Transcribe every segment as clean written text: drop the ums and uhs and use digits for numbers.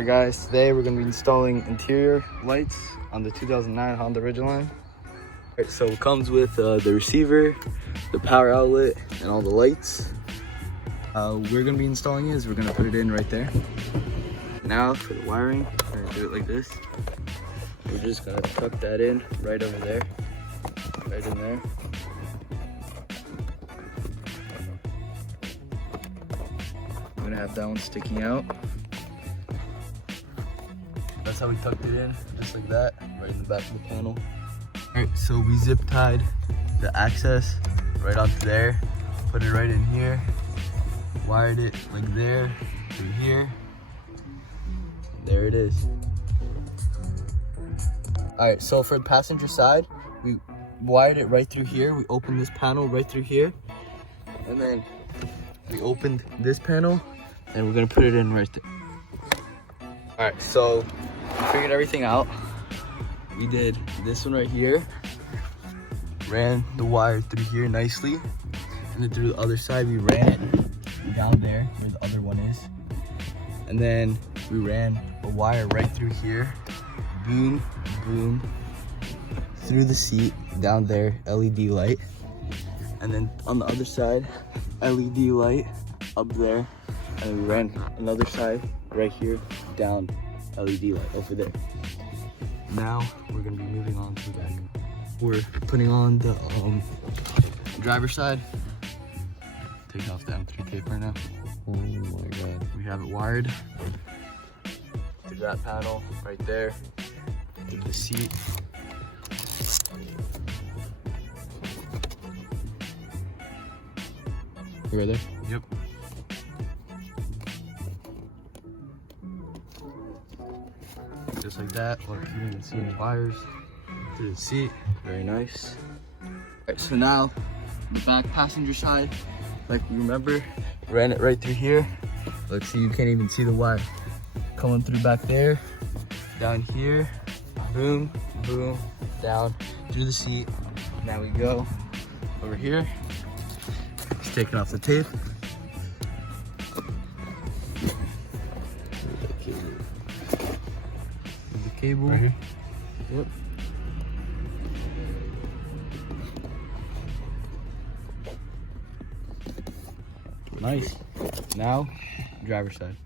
Hey guys, today we're going to be installing interior lights on the 2009 Honda Ridgeline. Alright, so it comes with the receiver, the power outlet, and all the lights. We're going to be installing it is we're going to put it in right there. Now for the wiring, we're going to do it like this. We're just going to tuck that in right over there, right in there. I'm going to have that one sticking out. That's how we tucked it in, just like that, right in the back of the panel. All right, so we zip tied the access right onto there, put it right in here, wired it like there, through here. There it is. All right, so for the passenger side, we wired it right through here. We opened this panel right through here, and then we opened this panel, and we're gonna put it in right there. All right, so we figured everything out. We did this one right here, ran the wire through here nicely, and then through the other side we ran it down there where the other one is, and then we ran a wire right through here, boom, boom, through the seat down there, LED light, and then on the other side, LED light up there, and we ran another side right here down, LED light over there. Now we're gonna be moving on to the back. We're putting on the driver's side. Take off the M3 tape right now. Oh my god. We have it wired through that panel right there, through the seat. You right there? Yep. Just like that. Look, you can even see any wires through the seat. Very nice. Alright, so now the back passenger side, like you remember, ran it right through here. Let's see, you can't even see the wire coming through back there, down here, boom, boom, down through the seat. Now we go over here. Just taking off the tape. Cable right here. Yep. Nice. Now, driver's side.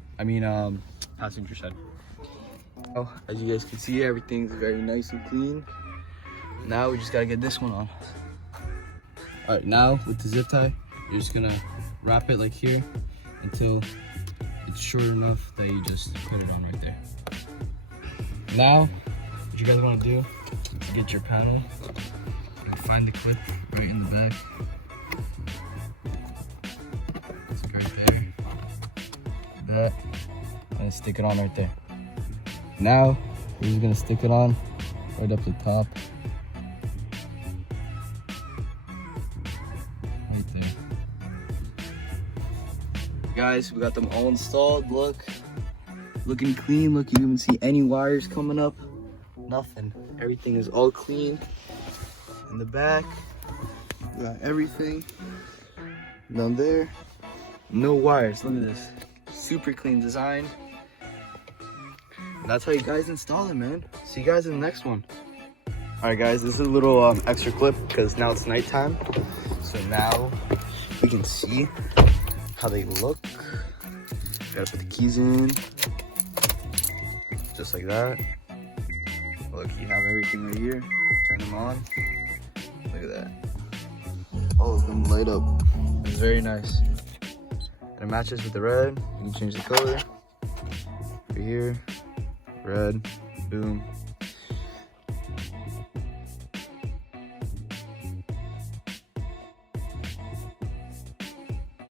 Passenger side. Oh, as you guys can see, everything's very nice and clean. Now we just gotta get this one on. All right, now with the zip tie, you're just gonna wrap it like here until it's short enough that you just put it on right there. Now, what you guys want to do is get your panel and find the clip right in the back. It's right there. That, and stick it on right there. Now, we're just gonna stick it on right up the top. Right there. Guys, we got them all installed. Look. Looking clean. Look, you can even see any wires coming up. Nothing. Everything is all clean. In the back, we got everything down there. No wires. Look at this. Super clean design. And that's how you guys install it, man. See you guys in the next one. All right, guys. This is a little extra clip because now it's nighttime. So now we can see how they look. Gotta put the keys in. Just like that. Look, you have everything right here. Turn them on. Look at that. All of them light up. It's very nice. And it matches with the red. You can change the color. Right here. Red. Boom.